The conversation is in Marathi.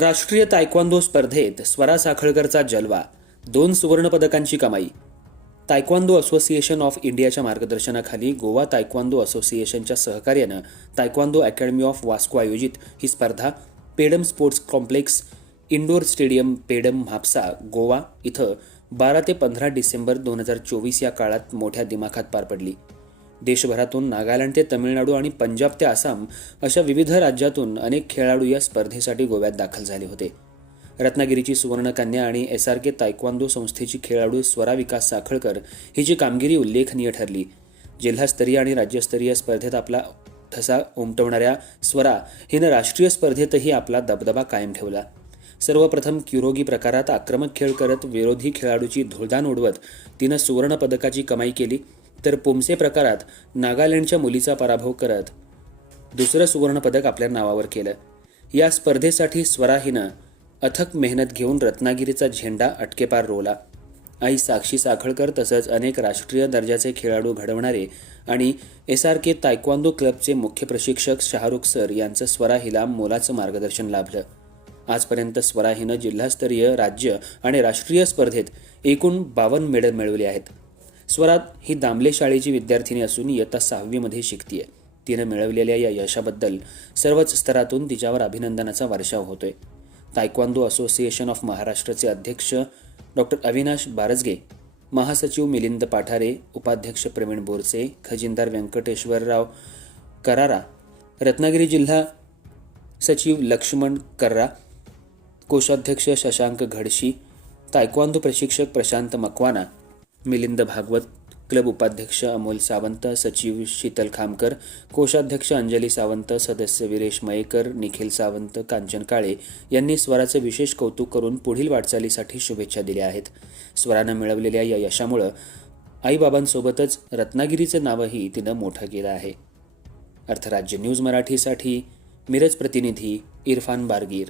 राष्ट्रीय तायक्वांदो स्पर्धेत स्वरा साखळकरचा जलवा, 2 सुवर्णपदकांची कमाई. तायक्वांदो असोसिएशन ऑफ इंडियाच्या मार्गदर्शनाखाली गोवा तायक्वांदो असोसिएशनच्या सहकार्यानं तायक्वांदो अकॅडमी ऑफ वास्को आयोजित ही स्पर्धा Peddem sports complex indoor stadium Peddem Mapusa Goa इथं 12 ते 15 डिसेंबर 2024 या काळात मोठ्या दिमाखात पार पडली. देशभरातून नागालँड ते तमिळनाडू आणि पंजाब ते आसाम अशा विविध राज्यातून अनेक खेळाडू या स्पर्धेसाठी गोव्यात दाखल झाले होते. रत्नागिरीची सुवर्णकन्या आणि SRK तायक्वांदो संस्थेची खेळाडू स्वरा विकास साखळकर हिची कामगिरी उल्लेखनीय ठरली. जिल्हास्तरीय आणि राज्यस्तरीय स्पर्धेत आपला ठसा उमटवणाऱ्या स्वरा हिनं राष्ट्रीय स्पर्धेतही आपला दबदबा कायम ठेवला. सर्वप्रथम क्युरोगी प्रकारात आक्रमक खेळ करत विरोधी खेळाडूची धुळदाण उडवत तिनं सुवर्णपदकाची कमाई केली, तर पोमसे प्रकारात नागालँडच्या मुलीचा पराभव करत दुसरं सुवर्णपदक आपल्या नावावर केलं. या स्पर्धेसाठी स्वरा हिनं अथक मेहनत घेऊन रत्नागिरीचा झेंडा अटकेपार रोवला. आई साक्षी साखळकर तसंच अनेक राष्ट्रीय दर्जाचे खेळाडू घडवणारे आणि SRK तायक्वांदो क्लबचे मुख्य प्रशिक्षक शाहरुख सर यांचं स्वरा हिला मोलाचं मार्गदर्शन लाभलं. आजपर्यंत स्वरा हिनं जिल्हास्तरीय, राज्य आणि राष्ट्रीय स्पर्धेत एकूण 52 मेडल मिळवले आहेत. स्वरा ही दामले शाळेची विद्यार्थिनी असून इयत्ता 6वी मध्ये शिकतीये. तिनं मिळवलेल्या या यशाबद्दल सर्वच स्तरातून तिच्यावर अभिनंदनाचा वर्षाव होतोय. तायक्वांदो असोसिएशन ऑफ महाराष्ट्रचे अध्यक्ष डॉक्टर अविनाश बारजगे, महासचिव मिलिंद पाठारे, उपाध्यक्ष प्रवीण बोरसे, खजिनदार व्यंकटेश्वरराव करारा, रत्नागिरी जिल्हा सचिव लक्ष्मण कर्रा, कोषाध्यक्ष शशांक घडशी, तायक्वांदो प्रशिक्षक प्रशांत मकवाना, मिलिंद भागवत, क्लब उपाध्यक्ष अमोल सावंत, सचिव शीतल खामकर, कोषाध्यक्ष अंजली सावंत, सदस्य विरेश मयेकर, निखिल सावंत, कांचन काळे यांनी स्वराचे विशेष कौतुक करून पुढील वाटचालीसाठी शुभेच्छा दिल्या आहेत. स्वरानं मिळवलेल्या या यशामुळं आईबाबांसोबतच रत्नागिरीचं नावही तिनं मोठं केलं आहे. अर्थराज्य न्यूज मराठीसाठी मिरज प्रतिनिधी इरफान बारगीर.